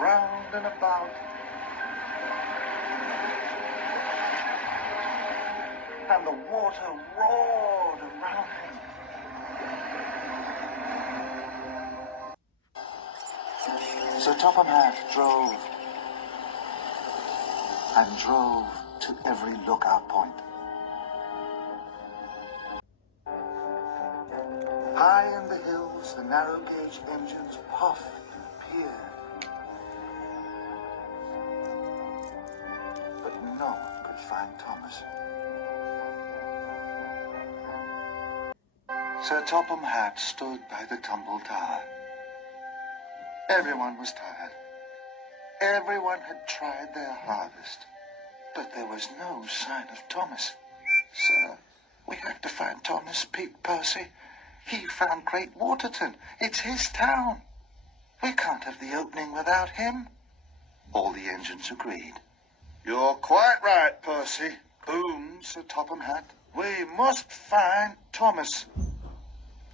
round and about, and the water roared around him. So Topham Hatt drove and drove to every lookout point. High in the hills, the narrow gauge engines puffed and peered, but no one could find Thomas. Sir Topham Hatt stood by the tumbled tower. Everyone was tired. Everyone had tried their hardest, but there was no sign of Thomas. Sir, we have to find Thomas, Pete Percy. He found Great Waterton. It's his town. We can't have the opening without him. All the engines agreed. You're quite right, Percy, boomed Sir Topham Hatt. We must find Thomas.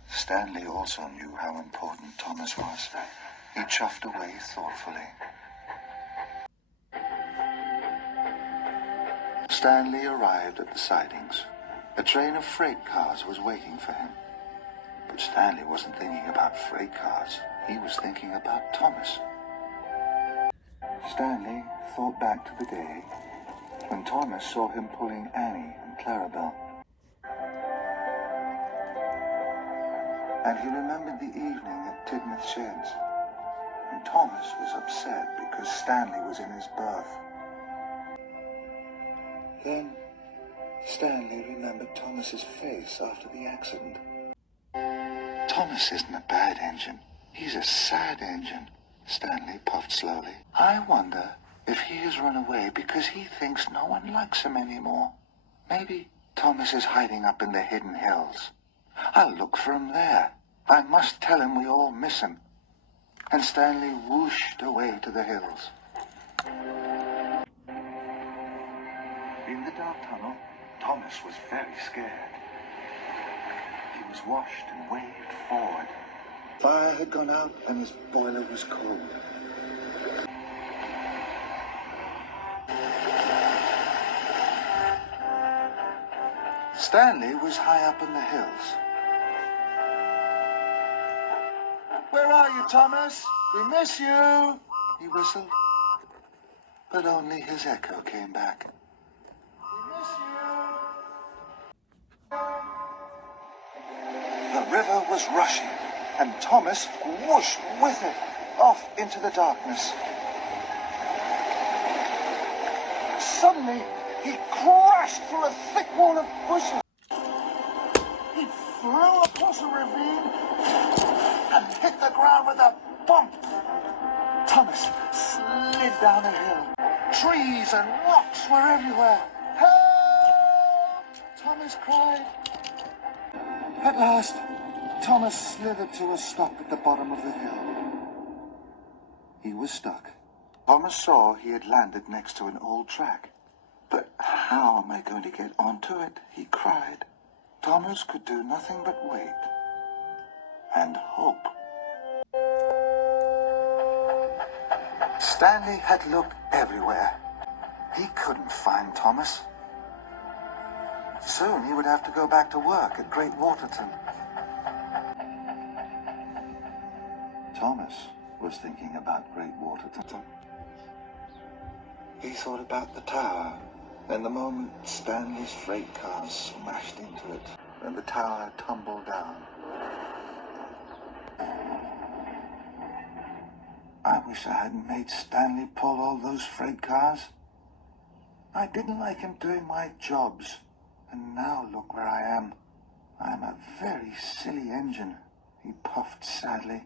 Stanley also knew how important Thomas was. He chuffed away thoughtfully. Stanley arrived at the sidings. A train of freight cars was waiting for him. But Stanley wasn't thinking about freight cars. He was thinking about Thomas. Stanley thought back to the day when Thomas saw him pulling Annie and Clarabelle. And he remembered the evening at Tidmouth Sheds. And Thomas was upset because Stanley was in his berth. Then Stanley remembered Thomas's face after the accident. Thomas isn't a bad engine. He's a sad engine, Stanley puffed slowly. I wonder if he has run away because he thinks no one likes him anymore. Maybe Thomas is hiding up in the hidden hills. I'll look for him there. I must tell him we all miss him. And Stanley whooshed away to the hills. In the dark tunnel, Thomas was very scared. He was washed and waved forward. Fire had gone out and his boiler was cold. Stanley was high up in the hills. Where are you, Thomas? We miss you, he whistled. But only his echo came back. We miss you. The river was rushing, and Thomas whooshed with it off into the darkness. Suddenly, he crashed through a thick wall of bushes. He flew across a ravine and hit the ground with a bump. Thomas slid down a hill. Trees and rocks were everywhere. Help! Thomas cried. At last, Thomas slithered to a stop at the bottom of the hill. He was stuck. Thomas saw he had landed next to an old track. But how am I going to get onto it? He cried. Thomas could do nothing but wait and hope. Stanley had looked everywhere. He couldn't find Thomas. Soon he would have to go back to work at Great Waterton. Thomas was thinking about Great Waterton. He thought about the tower, and the moment Stanley's freight car smashed into it, and the tower tumbled down. I wish I hadn't made Stanley pull all those freight cars. I didn't like him doing my jobs, and now look where I am. I'm a very silly engine, he puffed sadly.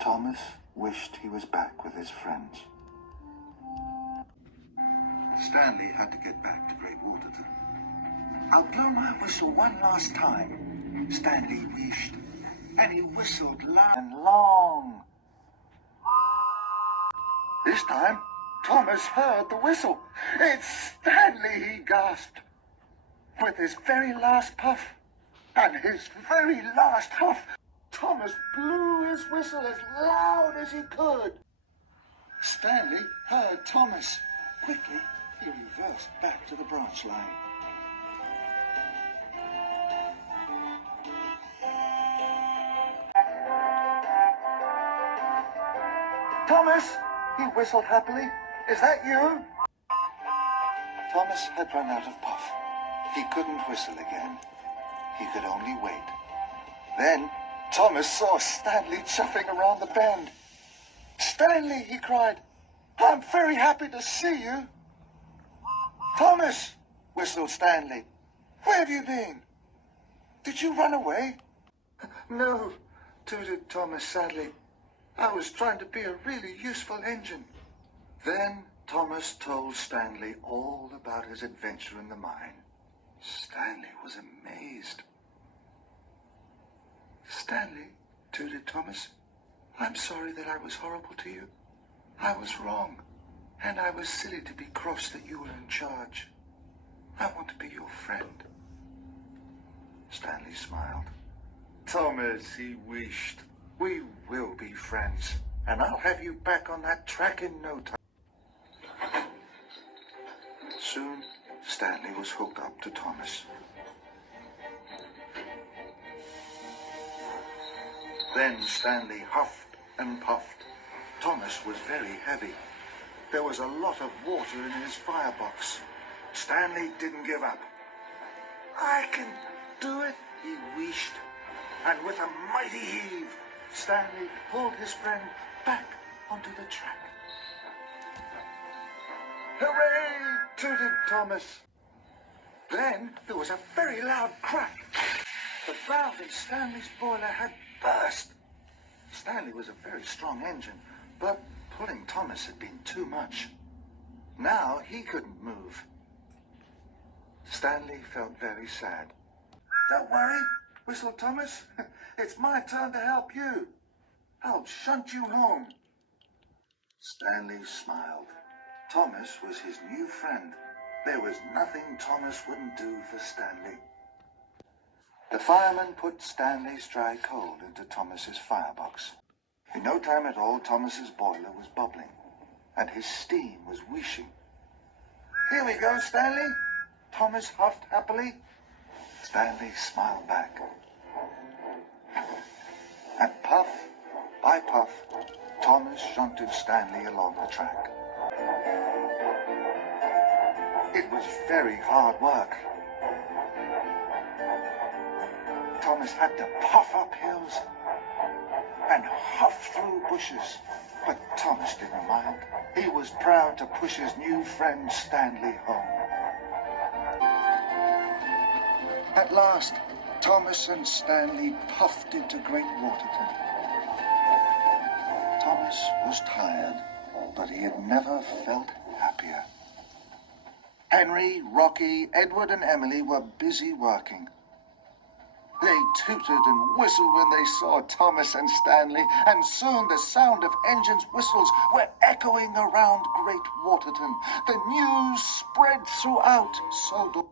Thomas wished he was back with his friends. Stanley had to get back to Great Waterton. I'll blow my whistle one last time, Stanley wished, and he whistled loud and long. This time, Thomas heard the whistle. It's Stanley, he gasped. With his very last puff and his very last huff, Thomas blew his whistle as loud as he could. Stanley heard Thomas. Quickly, he reversed back to the branch line. Thomas, he whistled happily. Is that you? Thomas had run out of puff. He couldn't whistle again. He could only wait. Then Thomas saw Stanley chuffing around the bend. Stanley, he cried, I'm very happy to see you. Thomas, whistled Stanley, where have you been? Did you run away? No, tooted Thomas sadly. I was trying to be a really useful engine. Then Thomas told Stanley all about his adventure in the mine. Stanley was amazed. Stanley, tooted Thomas, I'm sorry that I was horrible to you. I was wrong, and I was silly to be cross that you were in charge. I want to be your friend. Stanley smiled. Thomas, he wished. We will be friends, and I'll have you back on that track in no time. Soon, Stanley was hooked up to Thomas. Then Stanley huffed and puffed. Thomas was very heavy. There was a lot of water in his firebox. Stanley didn't give up. I can do it, he wished. And with a mighty heave, Stanley pulled his friend back onto the track. Hooray! Tooted Thomas. Then there was a very loud crack. The valve in Stanley's boiler had burst. Stanley was a very strong engine, but pulling Thomas had been too much. Now he couldn't move. Stanley felt very sad. Don't worry, whistled Thomas. It's my turn to help you. I'll shunt you home. Stanley smiled. Thomas was his new friend. There was nothing Thomas wouldn't do for Stanley. The fireman put Stanley's dry coal into Thomas's firebox. In no time at all, Thomas's boiler was bubbling, and his steam was wheeshing. Here we go, Stanley. Thomas huffed happily. Stanley smiled back. And puff by puff, Thomas shunted Stanley along the track. It was very hard work. Thomas had to puff up hills and huff through bushes. But Thomas didn't mind. He was proud to push his new friend Stanley home. At last, Thomas and Stanley puffed into Great Waterton. Thomas was tired, but he had never felt happier. Henry, Rocky, Edward and Emily were busy working. They tooted and whistled when they saw Thomas and Stanley, and soon the sound of engines' whistles were echoing around Great Waterton. The news spread throughout Sodor.